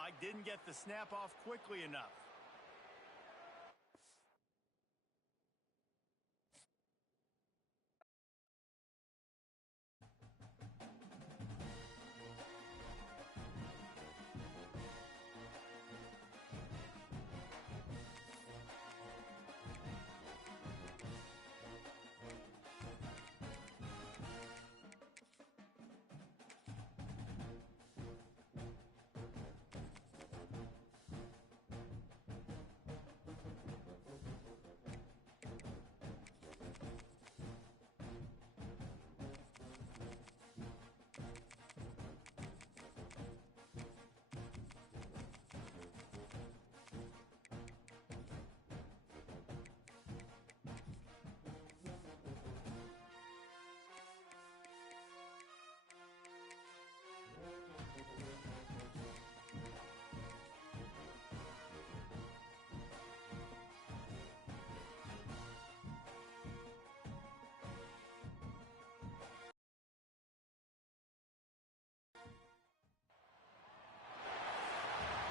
I didn't get the snap off quickly enough.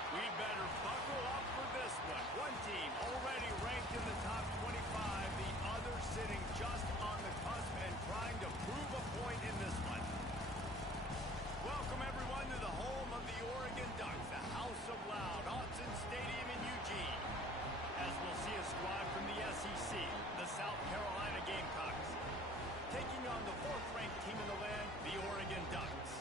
We better buckle up for this one. One team already ranked in the top 25, the other sitting just on the cusp and trying to prove a point in this one. Welcome everyone to the home of the Oregon Ducks, the House of Loud, Autzen Stadium in Eugene. As we'll see a squad from the SEC, the South Carolina Gamecocks, taking on the fourth-ranked team in the land, the Oregon Ducks.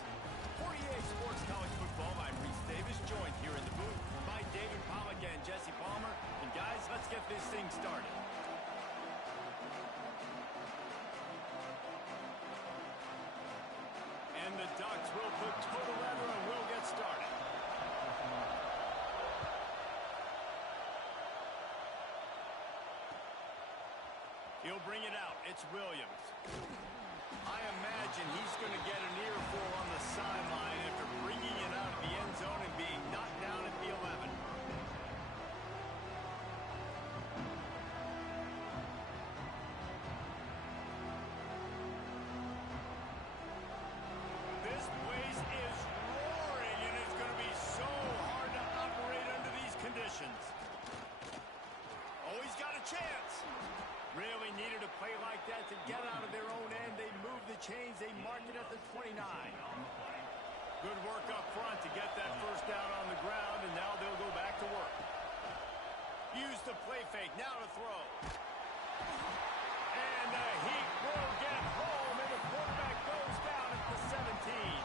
48 Sports College Football, I'm Reese Davis, joined here in the booth by David Pollack and Jesse Palmer. And guys, let's get this thing started. And the Ducks will put toe to leather and will get started. He'll bring it out. It's Williams. I imagine he's going to get an earful on the sideline after bringing it out of the end zone and being knocked down at the 11. This place is roaring, and it's going to be so hard to operate under these conditions. Oh, he's got a chance. Really needed a play like that to get out of their own end. They move the chains. They mark it at the 29. Good work up front to get that first down on the ground, and now they'll go back to work. Use the play fake. Now to throw. And the Heat will get home, and the quarterback goes down at the 17.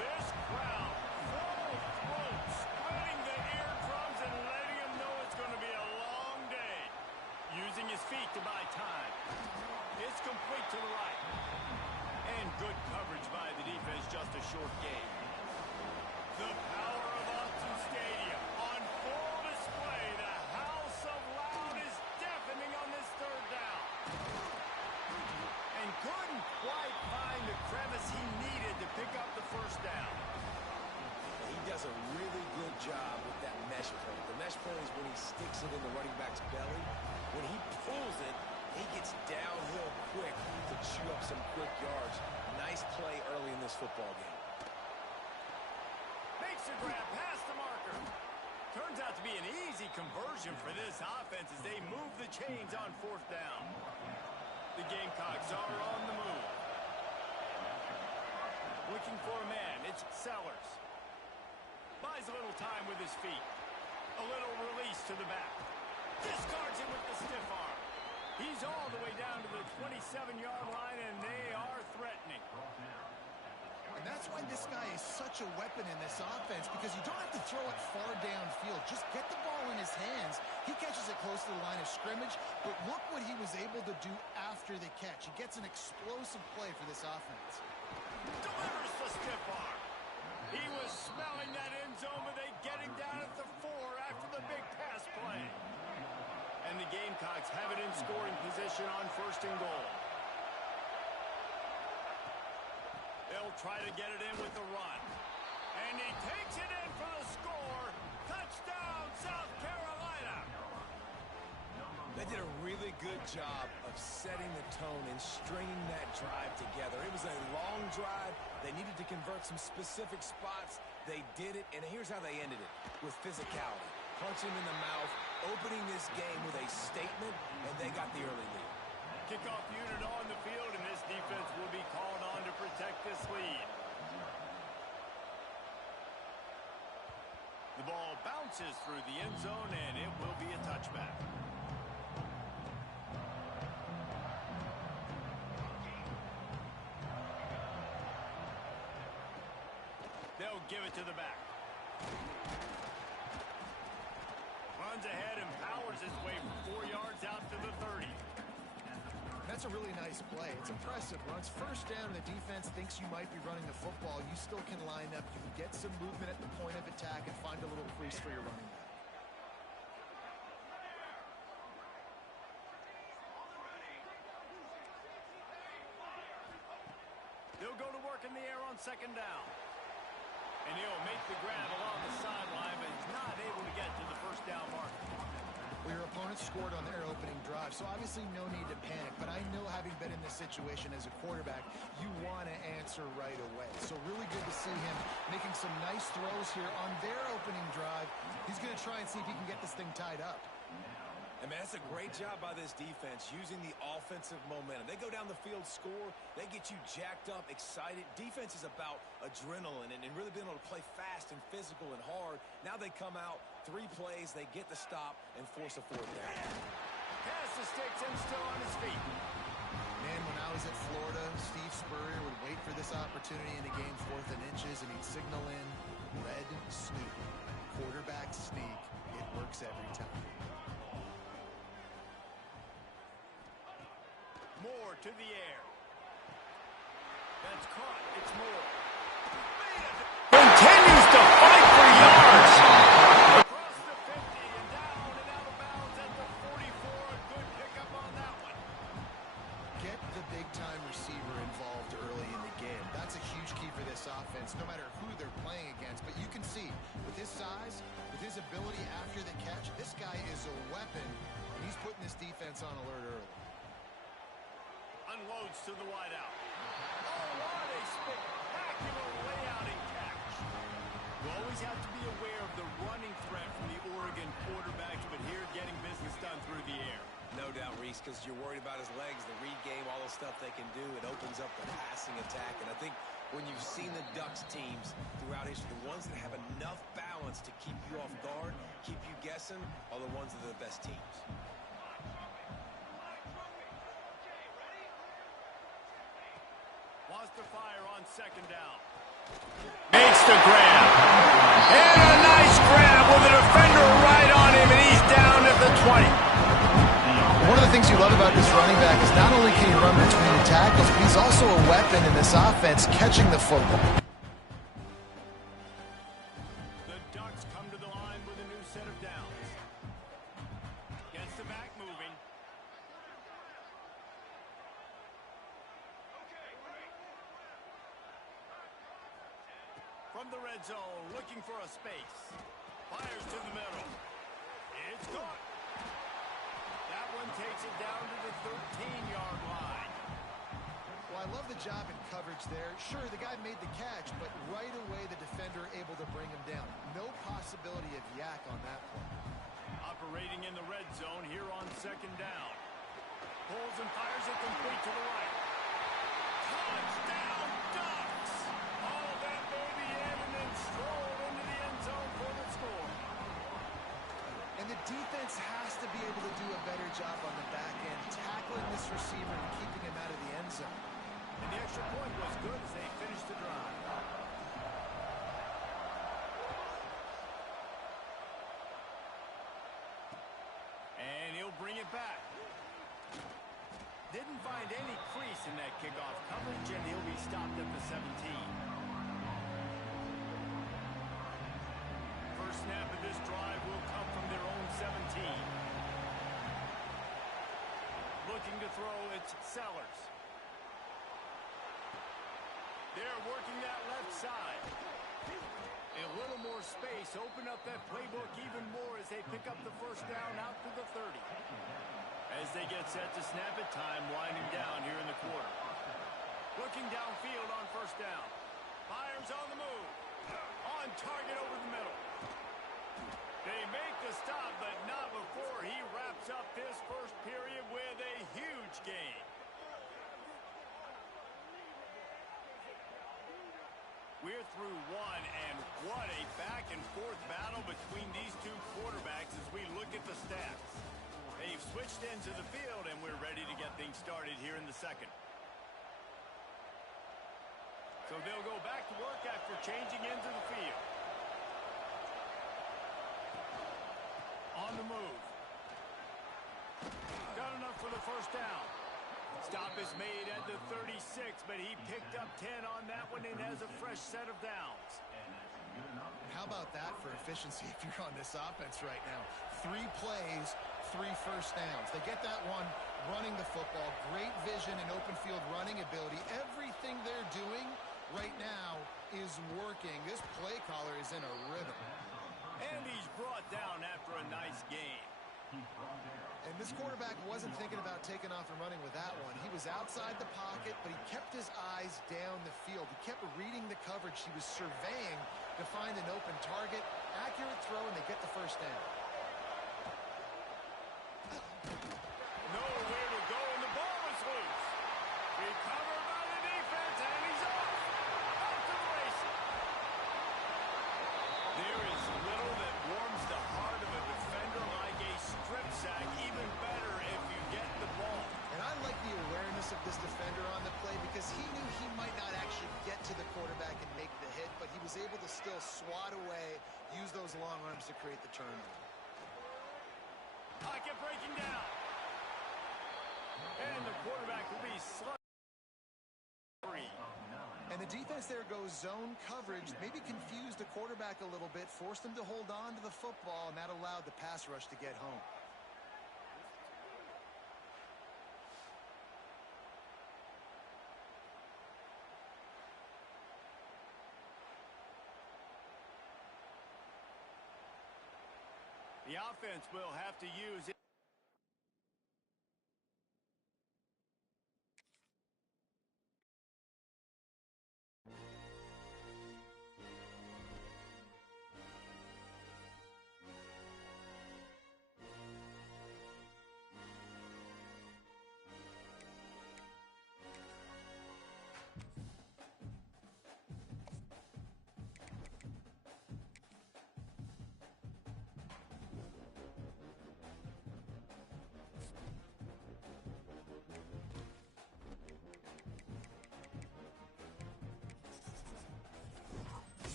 This crowd, full throat, spreading the eardrums and letting them know it's going to be a long day. Using his feet to buy time. It's complete to the right. And good coverage by the defense, just a short gain. The power of Autzen Stadium on full display. The House of Loud is deafening on this third down. And couldn't quite find the crevice he needed to pick up the first down. He does a really good job with that mesh point. The mesh point is when he sticks it in the running back's belly. When he pulls it, he gets downhill quick to chew up some quick yards. Nice play early in this football game. Makes a grab past the marker. Turns out to be an easy conversion for this offense as they move the chains on fourth down. The Gamecocks are on the move. Looking for a man. It's Sellers. Buys a little time with his feet. A little release to the back. Discards it with the stiff arm. He's all the way down to the 27-yard line, and they are threatening. And that's why this guy is such a weapon in this offense, because you don't have to throw it far downfield. Just get the ball in his hands. He catches it close to the line of scrimmage, but look what he was able to do after the catch. He gets an explosive play for this offense. Delivers the stiff arm. He was smelling that end zone, but they get him down at the 4 after the big pass play. And the Gamecocks have it in scoring position on first and goal. They'll try to get it in with the run. And he takes it in for the score. Touchdown, South Carolina. They did a really good job of setting the tone and stringing that drive together. It was a long drive. They needed to convert some specific spots. They did it, and here's how they ended it, with physicality. Punch him in the mouth, opening this game with a statement, and they got the early lead. Kickoff unit on the field, and this defense will be called on to protect this lead. The ball bounces through the end zone, and it will be a touchback. They'll give it to the back. Runs ahead and powers his way for 4 yards out to the 30. That's a really nice play. It's impressive. When it's first down and the defense thinks you might be running the football, you still can line up. You can get some movement at the point of attack and find a little crease for your running back. They'll go to work in the air on second down. And he'll make the grab along the sideline, but he's not able to get to the first down marker. Well, your opponent scored on their opening drive, so obviously no need to panic. But I know, having been in this situation as a quarterback, you want to answer right away. So really good to see him making some nice throws here on their opening drive. He's going to try and see if he can get this thing tied up. And man, that's a great job by this defense, using the offensive momentum. They go down the field, score, they get you jacked up, excited. Defense is about adrenaline and really being able to play fast and physical and hard. Now they come out, 3 plays, they get the stop and force a 4th down. Pass the sticks and still on his feet. Man, when I was at Florida, Steve Spurrier would wait for this opportunity in a game, 4th and inches, and he'd signal in red sneak, quarterback sneak. It works every time. Moore to the air. That's caught. It's Moore. Continues to fight for yards. Across the 50 and down and out of bounds at the 44. A good pickup on that one. Get the big-time receiver involved early in the game. That's a huge key for this offense, no matter who they're playing against. But you can see, with his size, with his ability after the catch, this guy is a weapon, and he's putting this defense on alert early. Unloads to the wideout. Oh, what a spectacular layout and catch. You always have to be aware of the running threat from the Oregon quarterbacks, but here getting business done through the air. No doubt, Reese, because you're worried about his legs, the read game, all the stuff they can do. It opens up the passing attack. And I think when you've seen the Ducks teams throughout history, the ones that have enough balance to keep you off guard, keep you guessing, are the ones that are the best teams. Wants to fire on second down. Makes the grab. And a nice grab with a defender right on him, and he's down at the 20. One of the things you love about this running back is not only can he run between the tackles, but he's also a weapon in this offense, catching the football. The Ducks come to the line with a new set of downs. Gets the back moving. From the red zone, looking for a space. Fires to the middle. It's caught. That one takes it down to the 13-yard line. Well, I love the job in coverage there. Sure, the guy made the catch, but right away the defender able to bring him down. No possibility of yak on that play. Operating in the red zone here on second down. Pulls and fires it complete to the right. Touchdown, Ducks! All that baby in and then stroll into the end zone for the score. And the defense has to be able to do a better job on the back end, tackling this receiver and keeping him out of the end zone. And the extra point was good as they finished the drive. And he'll bring it back. Didn't find any crease in that kickoff coverage, and he'll be stopped at the 17. First snap of this drive will come from their own 17. Looking to throw, it's Sellers. They're working that left side. A little more space, open up that playbook even more as they pick up the first down out to the 30. As they get set to snap it, time winding down here in the quarter. Looking downfield on first down. Fires on the move. On target over the middle. They make the stop, but not before he wraps up this first period with a huge gain. We're through one, and what a back-and-forth battle between these two quarterbacks as we look at the stats. They've switched ends of the field, and we're ready to get things started here in the second. So they'll go back to work after changing ends of the field. On the move. Got enough for the first down. Stop is made at the 36, but he picked up 10 on that one and has a fresh set of downs. How about that for efficiency if you're on this offense right now? 3 plays, 3 first downs. They get that one running the football. Great vision and open field running ability. Everything they're doing right now is working. This play caller is in a rhythm. And he's brought down after a nice game. And this quarterback wasn't thinking about taking off and running with that one. He was outside the pocket, but he kept his eyes down the field. He kept reading the coverage. He was surveying to find an open target. Accurate throw, and they get the first down. Nowhere to go, and the ball is loose. Recovered by the defense, and he's off. Off to the races. There is little that warms the heart of a defender like a strip sack. Even better if you get the ball. And I like the awareness of this defender on the play because he knew he might not actually get to the quarterback and make the hit, but he was able to still swat away, use those long arms to create the turnover. Pocket breaking down. And the quarterback will be slugged. And the defense there goes zone coverage, maybe confused the quarterback a little bit, forced him to hold on to the football, and that allowed the pass rush to get home. The offense will have to use it.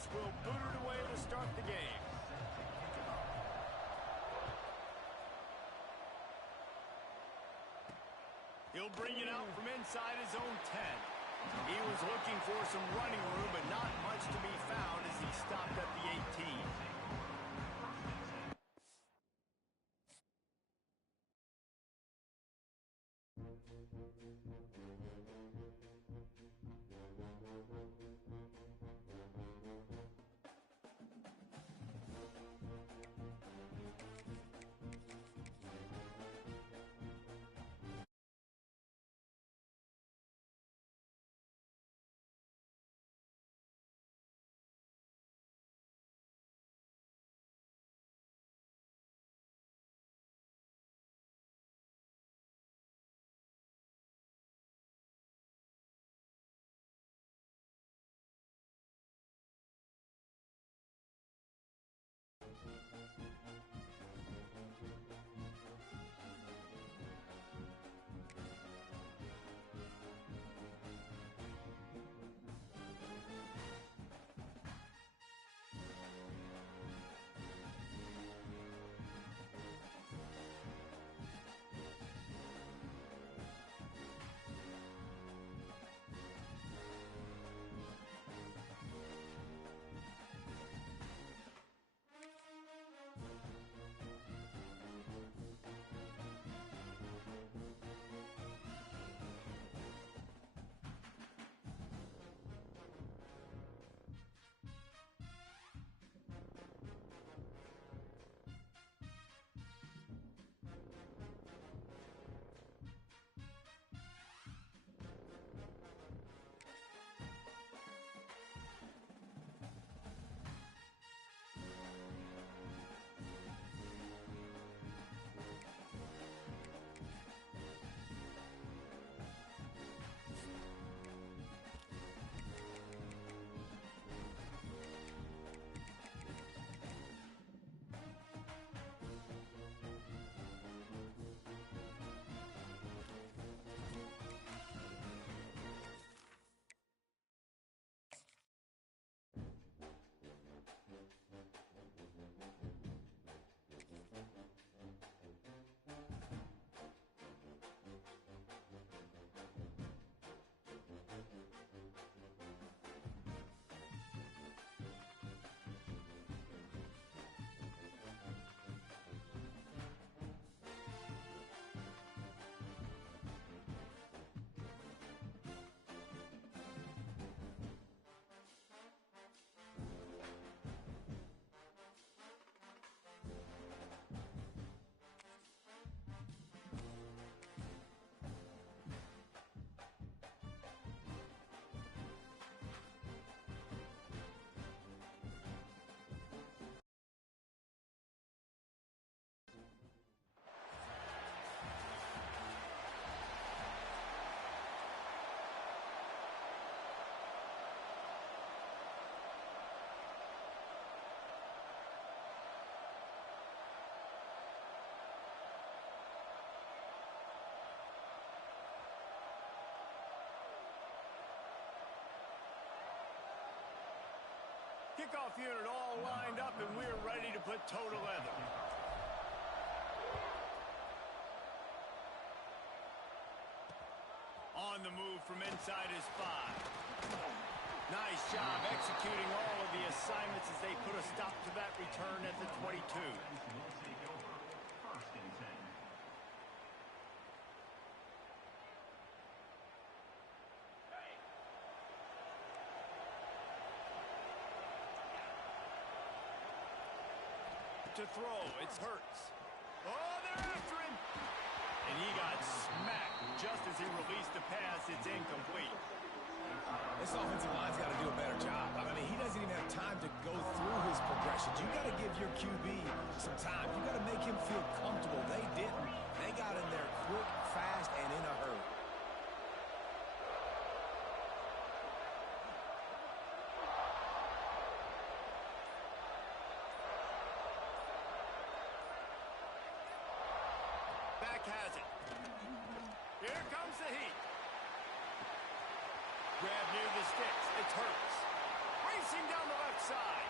Bucks will boot it away to start the game. He'll bring it out from inside his own 10. He was looking for some running room, but not much to be found as he stopped at the 18. Kickoff unit all lined up, and we're ready to put toe to leather. On the move from inside his 5. Nice job executing all of the assignments as they put a stop to that return at the 22. To throw, it's Hurts. Oh, they're after him! And he got smacked just as he released the pass. It's incomplete. This offensive line's got to do a better job. I mean, he doesn't even have time to go through his progressions. You got to give your QB some time. You got to make him feel comfortable. They didn't. They got in there quick, fast, and in a hurry. Has it. Here comes the heat. Grab near the sticks. It's Hurts. racing down the left side.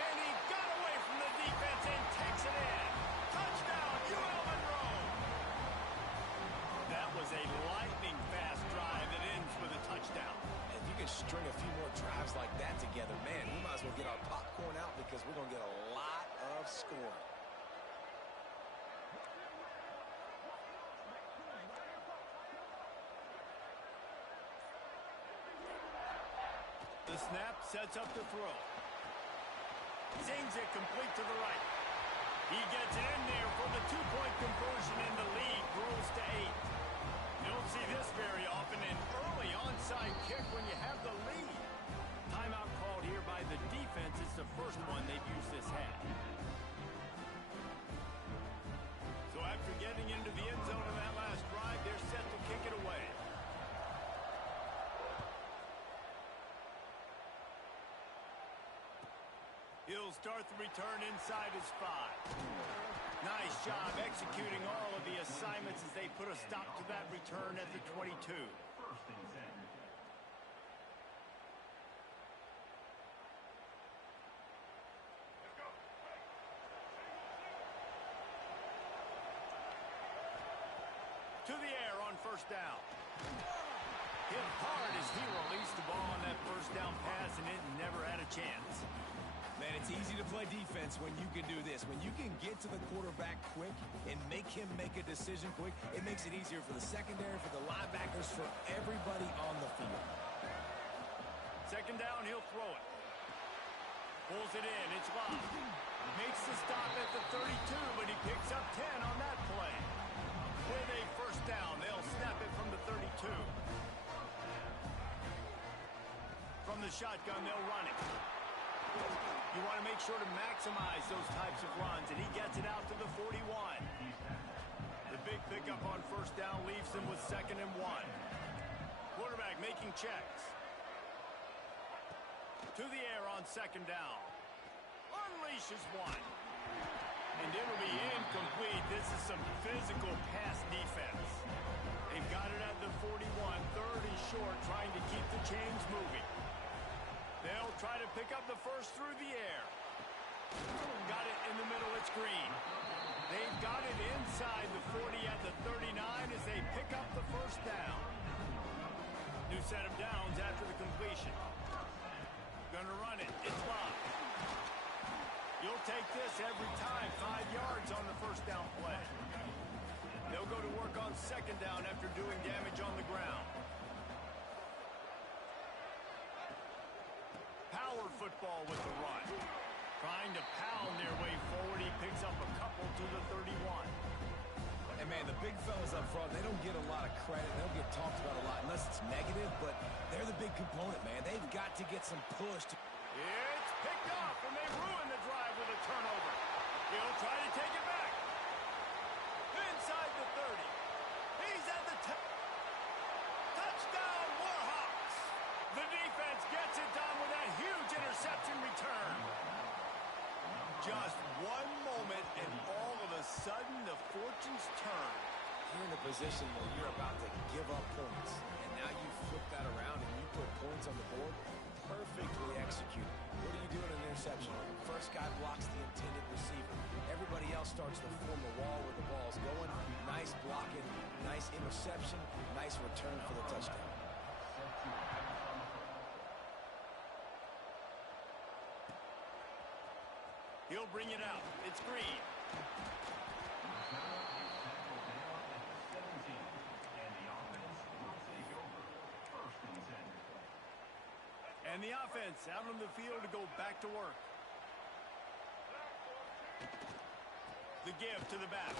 And he got away from the defense and takes it in. Touchdown, UL Monroe. That was a lightning-fast drive that ends with a touchdown. If you can string a few more drives like that together, man, we might as well get our popcorn out because we're going to get a lot of scoring. The snap sets up the throw. Zings it complete to the right. He gets it in there for the two-point conversion, and the lead grows to 8. You don't see this very often, an early onside kick when you have the lead. Timeout called here by the defense. It's the first one they've used this half. So after getting into the end zone in that last drive, they're set to kick it away. He'll start the return inside his 5. Nice job executing all of the assignments as they put a stop to that return at the 22. To the air on first down. Hit hard as he released the ball on that first down pass, and it never had a chance. Man, it's easy to play defense when you can do this. When you can get to the quarterback quick and make him make a decision quick, it makes it easier for the secondary, for the linebackers, for everybody on the field. Second down, he'll throw it. Pulls it in, it's locked. Makes the stop at the 32, but he picks up 10 on that play. With a first down, they'll snap it from the 32. From the shotgun, they'll run it. You want to make sure to maximize those types of runs, and he gets it out to the 41. The big pickup on first down leaves him with 2nd and 1. Quarterback making checks. To the air on 2nd down. Unleashes one. And it'll be incomplete. This is some physical pass defense. They've got it at the 41. 3rd and short, trying to keep the chains moving. They'll try to pick up the first through the air. Got it in the middle, it's Green. They've got it inside the 40 at the 39 as they pick up the first down. New set of downs after the completion. Gonna run it, it's locked. You'll take this every time, 5 yards on the first down play. They'll go to work on 2nd down after doing damage on the ground. Power football with the run. Trying to pound their way forward. He picks up a couple to the 31. And, man, the big fellas up front, they don't get a lot of credit. They don't get talked about a lot unless it's negative, but they're the big component, man. They've got to get some push. It's picked off, and they ruin the drive with a turnover. He'll try to take it back. Inside the 30. He's at the 10. Touchdown, Warhawks. The defense gets it done with that huge interception return. Just one moment, and all of a sudden, the fortunes turn. You're in a position where you're about to give up points, and now you flip that around and you put points on the board. Perfectly executed. What do you do in an interception? First guy blocks the intended receiver. Everybody else starts to form a wall where the ball's going. Nice blocking, nice interception, nice return for the touchdown. He'll bring it out. It's Green. And the offense out on the field to go back to work. The give to the back.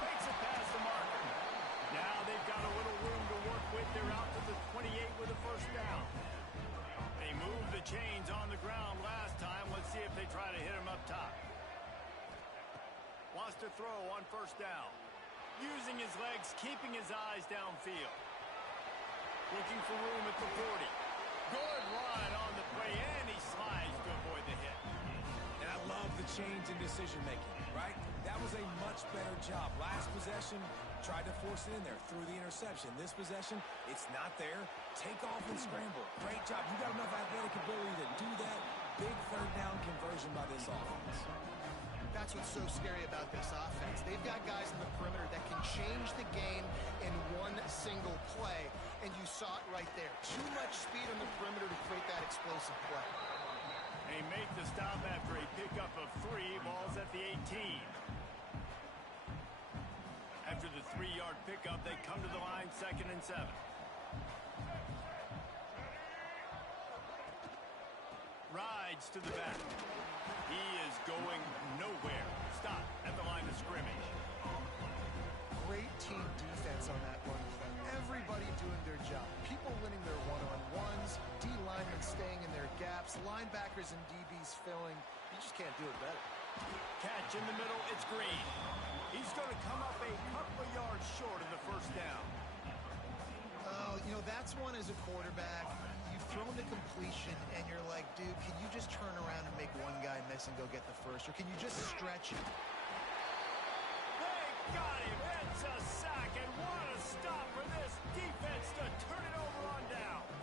Makes it past the marker. Now they've got a little room to work with. They're out to the 28 with a first down. They moved the chains on the ground last time. Let's see if they try to hit him up top. Wants to throw on first down. Using his legs, keeping his eyes downfield. Looking for room at the 40. Good run on the play, and he slides to avoid the hit. And I love the change in decision-making, right? That was a much better job. Last possession, Tried to force it in there through the interception. This possession, it's not there. Take off and scramble. Great job. You got enough athletic ability to do that. Big third down conversion by this offense. That's what's so scary about this offense. They've got guys in the perimeter that can change the game in one single play, and you saw it right there. Too much speed on the perimeter to create that explosive play. They make the stop after a pickup of 3. Ball's at the 18. After the 3-yard pickup, they come to the line, 2nd and 7. Rides to the back. He is going nowhere. Stop at the line of scrimmage. Great team defense on that one. Everybody doing their job. People winning their one-on-ones, D-linemen staying in their gaps, linebackers and DBs filling. You just can't do it better. Catch in the middle, it's Green. He's going to come up a couple of yards short of the first down. Oh, you know, that's one as a quarterback. You've thrown the completion, and you're like, dude, can you just turn around and make one guy miss and go get the first? Or can you just stretch it? They got him. It's a sack, and what a stop for this defense to turn it over on downs.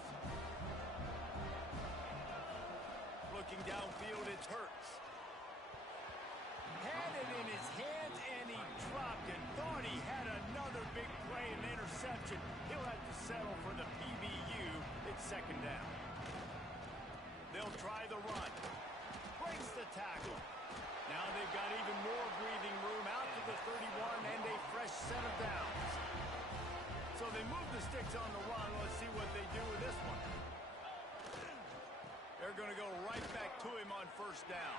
Looking downfield, it's Hurts. Had it in his hands, and he dropped it. Thought he had another big play and interception. He'll have to settle for the PBU. It's 2nd down. They'll try the run. Breaks the tackle. Now they've got even more breathing room out to the 31 and a fresh set of downs. So they move the sticks on the run. Let's see what they do with this one. They're going to go right back to him on 1st down.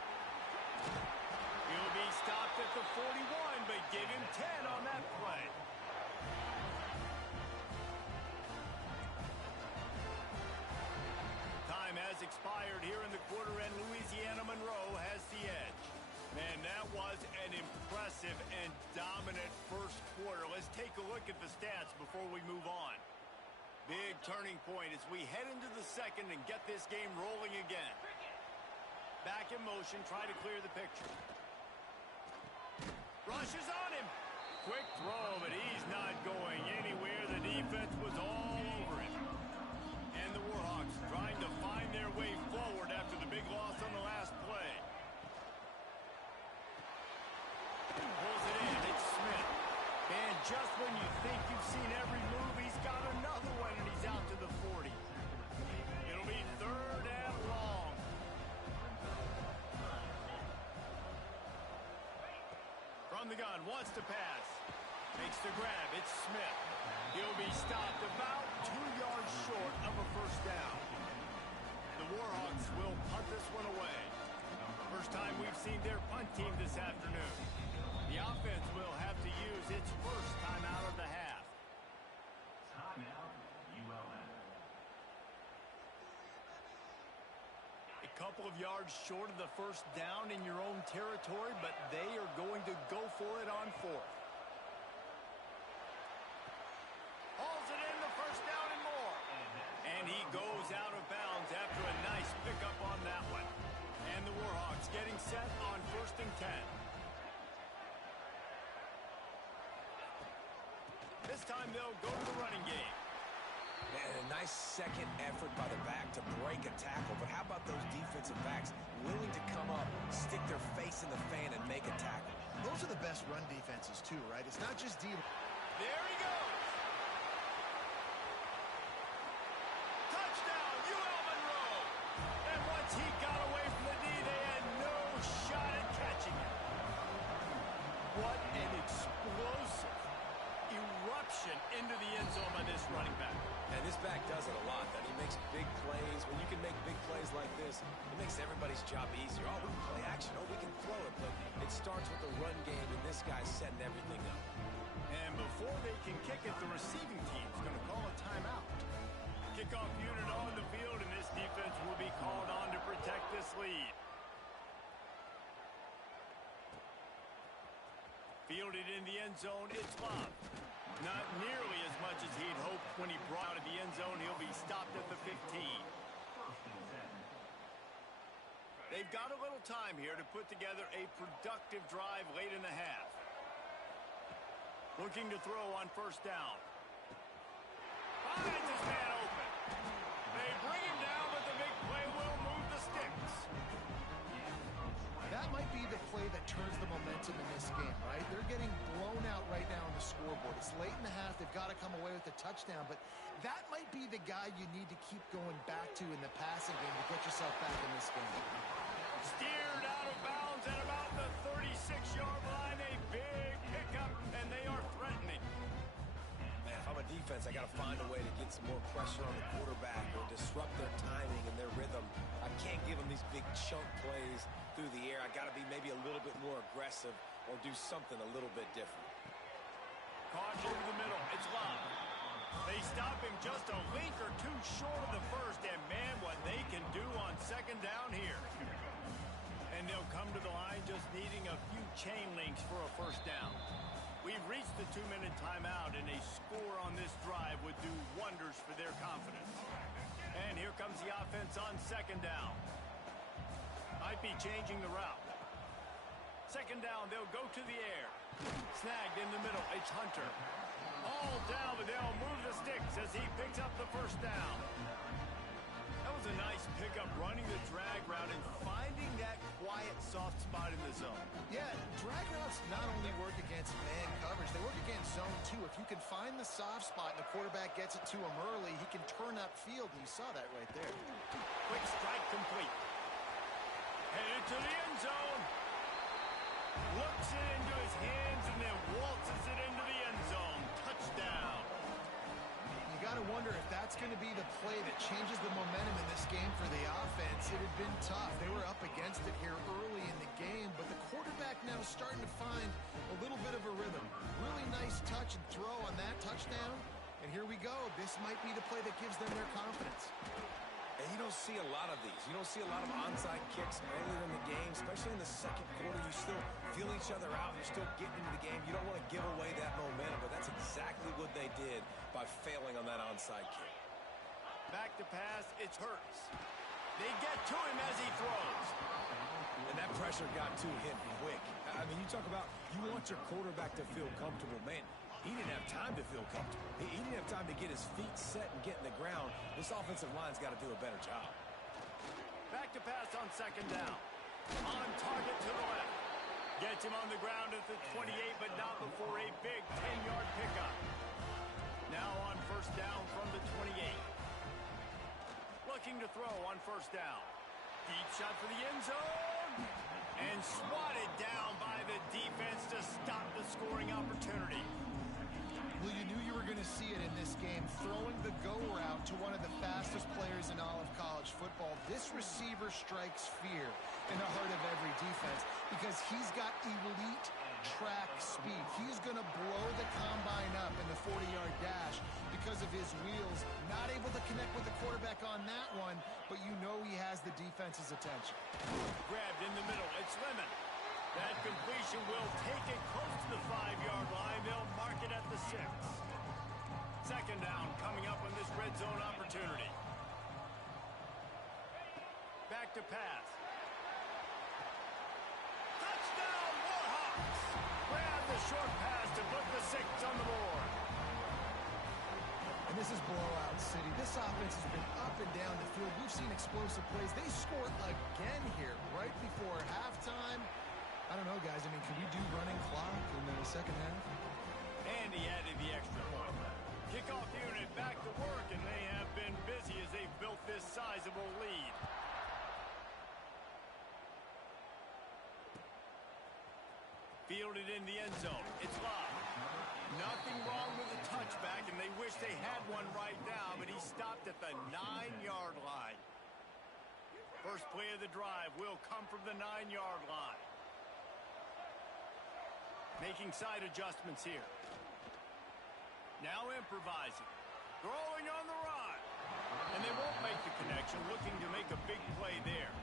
He'll be stopped at the 41, but give him 10 on that play. Time has expired here in the quarter, and Louisiana Monroe has the edge. Man, that was an impressive and dominant first quarter. Let's take a look at the stats before we move on. Big turning point as we head into the second and get this game rolling again. Back in motion, try to clear the picture. Rushes on him. Quick throw, but he's not going anywhere. The defense was all over him. And the Warhawks trying to find their way forward after the big loss on the last play. Pulls it in. It's Smith. And just when you think you've seen every move, he's got another one, and he's out to the 40. It'll be 3rd and long. From the gun, wants to pass. Makes the grab. It's Smith. He'll be stopped about 2 yards short of a 1st down. The Warhawks will punt this one away. First time we've seen their punt team this afternoon. The offense will have to use its first timeout of the half. Timeout, ULM. A couple of yards short of the 1st down in your own territory, but they are going to go for it on 4th. Hauls it in, the 1st down and more. And he goes out of bounds after a nice pickup on that one. And the Warhawks getting set on 1st and 10. This time they'll go to the running game. And a nice second effort by the back to break a tackle. But how about those defensive backs willing to come up, stick their face in the fan, and make a tackle? Those are the best run defenses, too, right? It's not just D. There he goes. Touchdown, UL Monroe. And once he got away from the D, they had no shot at catching him. What an explosive eruption into the end zone by this running back. And this back does it a lot. That he makes big plays. When you can make big plays like this, it makes everybody's job easier. Oh, we can play action. Oh, we can throw it. But it starts with the run game, and this guy's setting everything up. And before they can kick it, the receiving team's going to call a timeout. Kickoff unit on the field, and this defense will be called on to protect this lead. Fielded in the end zone, it's Love. Not nearly as much as he'd hoped when he brought it to the end zone. He'll be stopped at the 15. They've got a little time here to put together a productive drive late in the half. Looking to throw on first down. Finds his man open. They bring him down, but the big play will move the sticks. That might be the play that turns the momentum in this game, right? They're getting blown out right now on the scoreboard. It's late in the half. They've got to come away with a touchdown, but that might be the guy you need to keep going back to in the passing game to get yourself back in this game. Steered out of bounds at about the 36-yard line. A big pickup, and they are threatening. Man, if I'm a defense, I got to find a way to get some more pressure on the quarterback or disrupt their timing and their rhythm. I can't give them these big chunk plays through the air. I got to be maybe a little bit more aggressive or do something a little bit different. Caught over the middle. It's Love. They stop him just a link or two short of the first, and man, what they can do on second down here. And they'll come to the line just needing a few chain links for a first down. We've reached the 2-minute timeout, and a score on this drive would do wonders for their confidence. And here comes the offense on second down. Might be changing the route. Second down, they'll go to the air. Snagged in the middle, it's Hunter. All down, but they'll move the sticks as he picks up the first down. That was a nice pickup, running the drag route and finding that quiet, soft spot in the zone. Yeah, drag routes not only work against man coverage, they work against zone too. If you can find the soft spot and the quarterback gets it to him early, he can turn upfield, and you saw that right there. Quick strike complete. Headed to the end zone. Looks it into his hands and then waltzes it into the end zone. Touchdown. You got to wonder if that's going to be the play that changes the momentum in this game for the offense. It had been tough. They were up against it here early in the game, but the quarterback now starting to find a little bit of a rhythm. Really nice touch and throw on that touchdown. And here we go. This might be the play that gives them their confidence. And you don't see a lot of these. You don't see a lot of onside kicks earlier in the game, especially in the second quarter. You still feel each other out. You're still getting into the game. You don't want to give away that momentum, but that's exactly what they did by failing on that onside kick. Back to pass, it's Hurts. They get to him as he throws. And that pressure got to him quick. I mean, you talk about you want your quarterback to feel comfortable. Man, he didn't have time to feel comfortable. He didn't have time to get his feet set and get in the ground. This offensive line's got to do a better job. Back to pass on second down. On target to the left. Gets him on the ground at the 28, but not before a big 10-yard pickup. Now on first down from the 28. Looking to throw on first down. Deep shot for the end zone. And swatted down by the defense to stop the scoring opportunity. Well, you knew you were going to see it in this game, throwing the go route to one of the fastest players in all of college football. This receiver strikes fear in the heart of every defense because he's got elite track speed. He's going to blow the combine up in the 40-yard dash because of his wheels. Not able to connect with the quarterback on that one, but you know he has the defense's attention. Grabbed in the middle. It's Lemon. That completion will take it close to the 5-yard line. They'll mark it at the 6. Second down coming up on this red zone opportunity. Back to pass. Touchdown, Warhawks! Grab the short pass to put the 6 on the board. And this is blowout city. This offense has been up and down the field. We've seen explosive plays. They scored again here right before halftime. I don't know, guys. I mean, can we do running clock in the second half? And he added the extra point. Kickoff unit back to work, and they have been busy as they've built this sizable lead. Fielded in the end zone. It's Love. Nothing wrong with the touchback, and they wish they had one right now, but he stopped at the 9-yard line. First play of the drive will come from the 9-yard line. Making side adjustments here. Now improvising. Throwing on the run. And they won't make the connection, looking to make a big play there.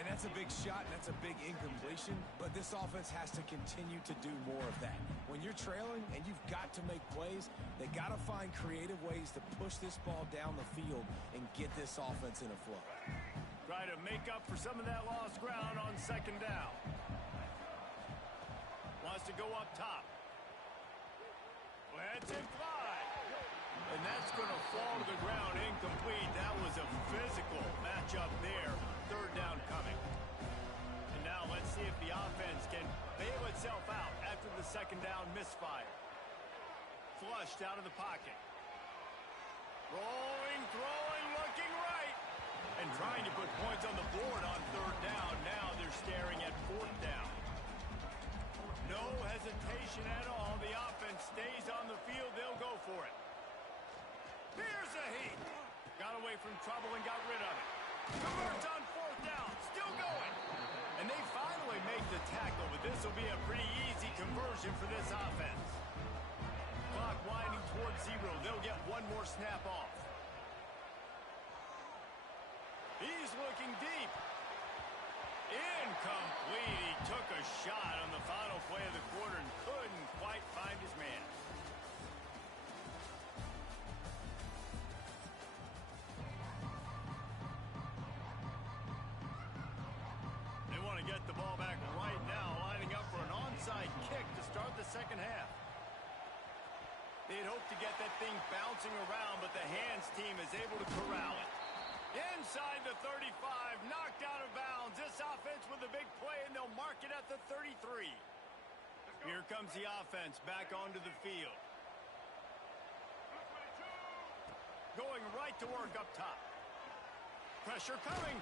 And that's a big shot, and that's a big incompletion, but this offense has to continue to do more of that. When you're trailing and you've got to make plays, they got to find creative ways to push this ball down the field and get this offense in a flow. Try to make up for some of that lost ground on second down. Wants to go up top. Let's it fly. And that's going to fall to the ground incomplete. That was a physical matchup there. Third down coming. And now let's see if the offense can bail itself out after the second down misfire. Flushed out of the pocket. Rolling, throwing, looking right. And trying to put points on the board on third down. Now they're staring at fourth down. No hesitation at all. The offense stays on the field. They'll go for it. Here's a heat. Got away from trouble and got rid of it. Converts on fourth down. Still going. And they finally make the tackle, but this will be a pretty easy conversion for this offense. Clock winding towards zero. They'll get one more snap off. He's looking deep. Incomplete. He took a shot on the final play of the quarter and couldn't quite find his man. They want to get the ball back right now, lining up for an onside kick to start the second half. They'd hoped to get that thing bouncing around, but the hands team is able to corral it. Inside the 35, knocked out of bounds. This offense with a big play, and they'll mark it at the 33. Here comes the offense back onto the field. Going right to work up top. Pressure coming.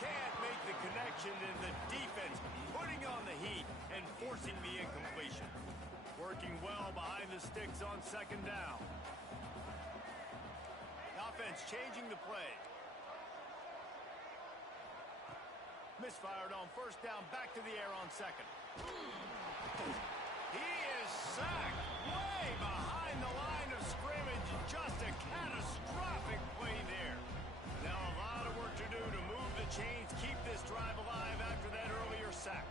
Can't make the connection, and the defense putting on the heat and forcing the incompletion. Working well behind the sticks on second down. The offense changing the play. Misfired on first down, back to the air on second. He is sacked way behind the line of scrimmage. Just a catastrophic play there. Now a lot of work to do to move the chains, keep this drive alive after that earlier sack.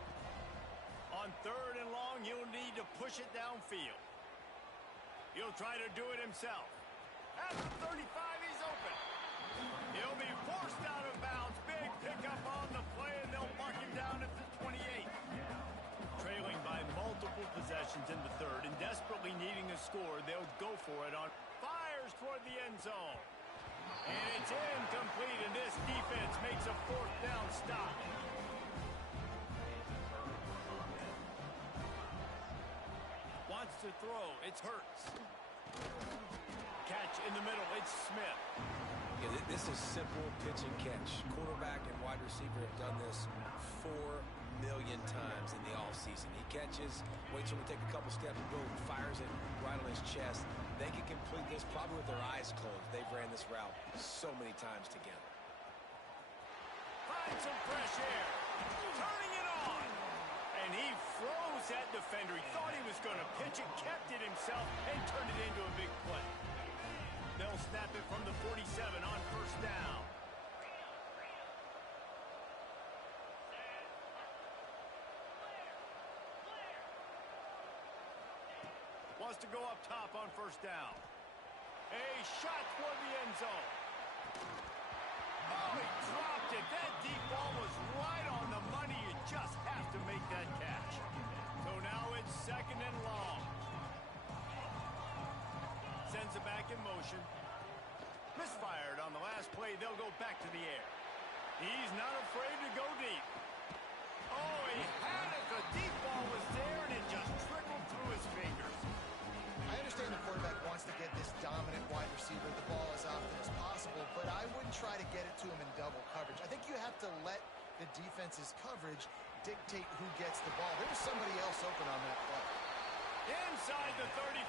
On third and long, he'll need to push it downfield. He'll try to do it himself. At the 35, he's open. He'll be forced out of bounds. Big pickup on the play, and they'll mark him down at the 28. Trailing by multiple possessions in the third and desperately needing a score, they'll go for it on fires toward the end zone. And it's incomplete, and this defense makes a fourth down stop. Wants to throw. It's Hurts. Catch in the middle. It's Smith. Yeah, this is simple pitch and catch. Quarterback and wide receiver have done this 4 million times in the offseason. He catches, waits for him to take a couple steps, boom, fires it right on his chest. They can complete this probably with their eyes closed. They've ran this route so many times together. Find some fresh air. Turning it on. And he froze that defender. He thought he was going to pitch it, kept it himself, and turned it into a big play. They'll snap it from the 47 on first down. Wants to go up top on first down. A shot toward the end zone. Oh, he dropped it. That deep ball was right on the money. You just have to make that catch. So now it's second and long. Sends it back in motion. Misfired on the last play. They'll go back to the air. He's not afraid to go deep. Oh, he had it. The deep ball was there, and it just trickled through his fingers. I understand the quarterback wants to get this dominant wide receiver the ball as often as possible, but I wouldn't try to get it to him in double coverage. I think you have to let the defense's coverage dictate who gets the ball. There was somebody else open on that play. Inside the 35.